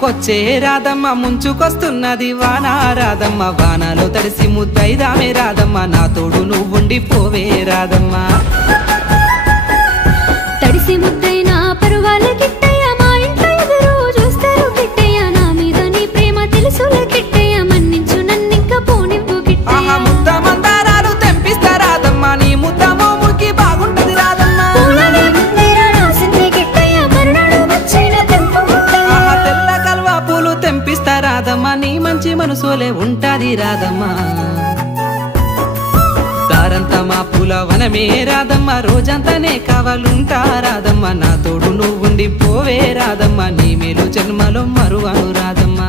కొచ్చే రాధమ్మ ముంచుకొస్తున్నది వాన రాధమ్మ వానలో తడిసి ముద్దైదామే రాధమ్మ నా తోడు నువ్వుండి పోవే రాధమ్మ తడిసి ముద్దైనా పరువాల కిట్టయ్య మా ఇంట్లో ఎదురు చూస్తారు కిట్టయ్య నా మీద నీ ప్రేమ తెలుసులే కిట్టయ్య మన్నించు నన్నింక పోనివ్వు కిట్టయ్య ముద్ద మందారాలు తెంపిస్తా రాధమ్మ నీ ముద్ద మోముకి బాగుంటది రాధమ్మ తెల్ల కల్వా పూలు తెంపిస్తా రాధమ్మ నీ మంచి మనసులే ఉంటాది రాధమ్మ దారంతా మా పూల వనమే రాధమ్మ రోజంతానే కావాలుంటా రాధమ్మ నా తోడు నువ్వుండి పోవే రాధమ్మ నీ మేలు జన్మలో మరువను రాధమ్మ